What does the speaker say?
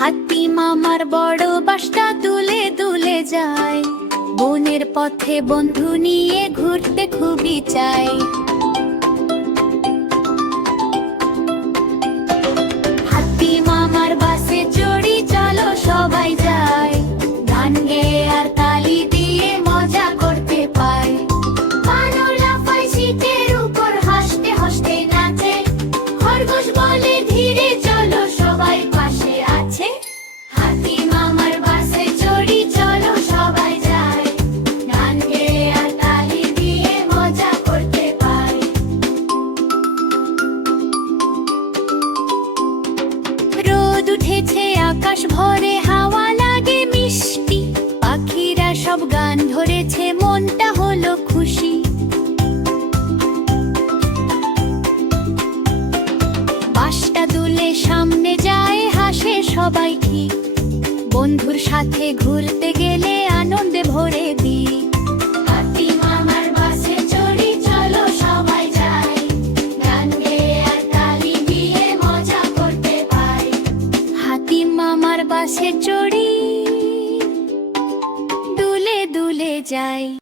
হাতি মামার বড় বাসটা দুলে দুলে যায়, বনের পথে বন্ধু নিয়ে ঘুরতে খুবই চায়। হাতি মামার বাসে চড়ি চলো সবাই যায়, গান গেয়ে আর তালি দিয়ে মজা করতে পায়। বানর লাফায় সিটের উপর হাসতে হাসতে নাচে, খরগোশ বলে ধীরে চলো সবাই পাশে আছে। হাতি মামার বাসে চড়ি চলো সবাই যায়, গান গেয়ে আর তালি দিয়ে মজা করতে পায়। রোদ উঠেছে আকাশ ভরে, হাওয়া লাগে মিষ্টি, পাখিরা সব গান ধরেছে, মনটা হলো খুশি। বাসটা দুলে সামনে যায়, হাসে সবাই ঠিক, বন্ধুর সাথে ঘুরতে গেলে আনন্দে ভরে দিই। হাতি মামার বাসে চড়ি চলো সবাই যায়, গান গেয়ে আর তালি দিয়ে মজা করতে পায়। হাতি মামার বাসে চড়ি দুলে দুলে যায়।